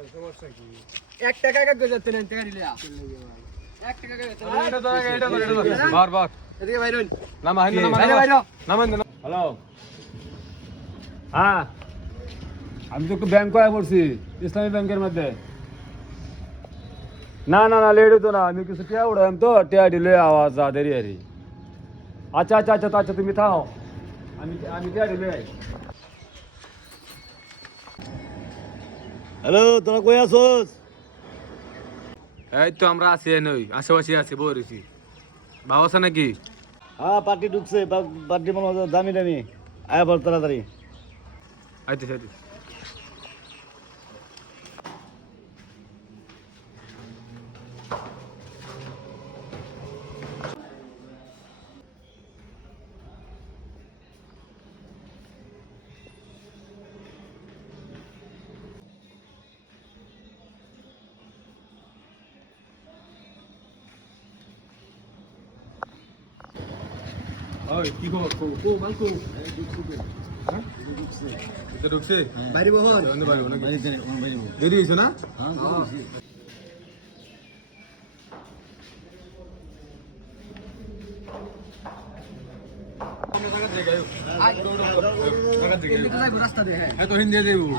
1 টাকা কাগজ যাচ্ছে না টাকা দিলে 1 টাকা কাগজ এটা বার এদিকে বাইরন নামা হ্যালো হ্যাঁ আমি তো একটু ব্যাংক করা করছি ইসলামী ব্যাংকের মধ্যে না না না লেট হতো না আমি কিছু টিয়া উড়াম তো টিয়া দিলে আওয়াজ যা দেরি আরে আচ্ছা আচ্ছা আচ্ছা আচ্ছা তুমি থাও আমি টিয়া দিলে হ্যালো তোরা কই আছোস? এই তো আমরা আছি নই আশেপাশে আছি বইরেছি ভাব আছে নাকি হ্যাঁ পার্টি ঢুকছে পার্টি মনে হয় দামি দামি আয়া বল তাড়াতাড়ি। আইতে আইতে ওই কি খবর কো মালকো হ্যাঁ এটা ঢুকছে বাইরে বহন বন্ধ বাইরে নাকি দেরি হইছে না হ্যাঁ রাস্তা দিয়ে হ্যাঁ এত হিন্দি দেবো